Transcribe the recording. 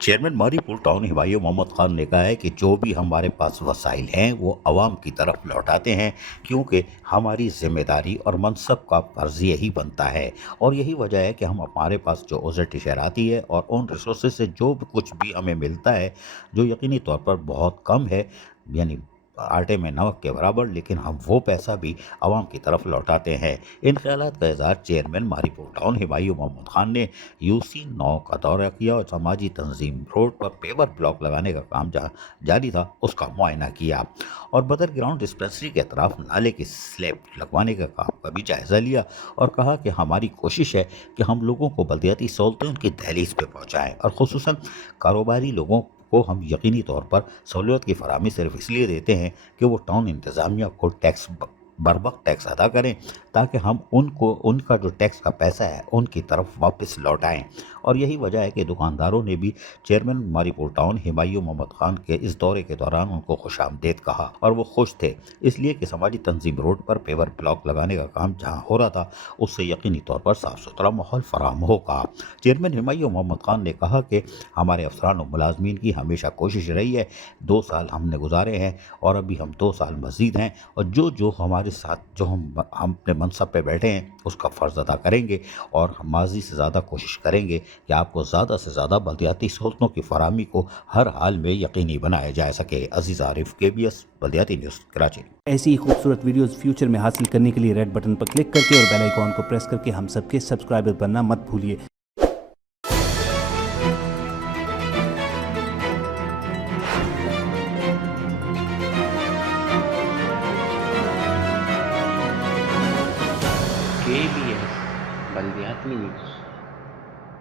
Chairman Mauripur town Humayun Mohammad Khan ने कहा है कि जो भी हमारे पास वसाइल हैं वो आवाम की तरफ लौटाते हैं, क्योंकि हमारी जिम्मेदारी और मनसब का फ़र्ज़ यही बनता है और यही वजह है कि हम हमारे पास जो उज़र शहर आती है और उन रिसोर्स से जो भी कुछ भी हमें मिलता है, जो यकीनी तौर पर बहुत कम है, यानी आटे में नमक के बराबर, लेकिन हम वो पैसा भी आवाम की तरफ लौटाते हैं। इन ख्यालात का इज़हार चेयरमैन मारीपुर टाउन हिमायू मोहम्मद खान ने यूसी 9 का दौरा किया और समाजी तंजीम रोड पर पेवर ब्लॉक लगाने का काम जहाँ जारी था उसका मुआयना किया और बदर ग्राउंड डिस्पेंसरी के अतराफ नाले की स्लैब लगवाने का काम का भी जायज़ा लिया और कहा कि हमारी कोशिश है कि हम लोगों को बल्दियाती सहूलतें उनकी दहलीज पे पहुँचाएँ और ख़ुसूसन कारोबारी लोगों को हम यकीनी तौर पर सहूलियत की फराहमी सिर्फ इसलिए देते हैं कि वो टाउन इंतज़ामिया को टैक्स बरवक्त टैक्स अदा करें, ताकि हम उनको उनका जो टैक्स का पैसा है उनकी तरफ वापस लौटाएं। और यही वजह है कि दुकानदारों ने भी चेयरमैन मारीपुर टाउन हिमायू मोहम्मद खान के इस दौरे के दौरान उनको खुशामदीद कहा और वो खुश थे, इसलिए कि समाजी तंजीम रोड पर पेवर ब्लॉक लगाने का काम जहाँ हो रहा था उससे यकीनी तौर पर साफ़ सुथरा माहौल फराहम होगा। चेयरमैन हिमायू मोहम्मद खान ने कहा कि हमारे अफसरान और मुलाजमीन की हमेशा कोशिश रही है, 2 साल हमने गुजारे हैं और अभी हम 2 साल मज़ीद हैं और जो हमारे साथ जो हम अपने मनसब पे बैठे हैं उसका फ़र्ज़ अदा करेंगे और हम माजी से ज़्यादा कोशिश करेंगे कि आपको ज़्यादा से ज़्यादा बल्दियाती सहूलतों की फराहमी को हर हाल में यकीनी बनाया जा सके। अजीज़ आरिफ, KBS बल्दियाती न्यूज़, कराची। ऐसी ही खूबसूरत वीडियोस फ्यूचर में हासिल करने के लिए रेड बटन पर क्लिक करके और बेल आइकॉन को प्रेस करके हम सबके सब्सक्राइबर बनना मत भूलिए।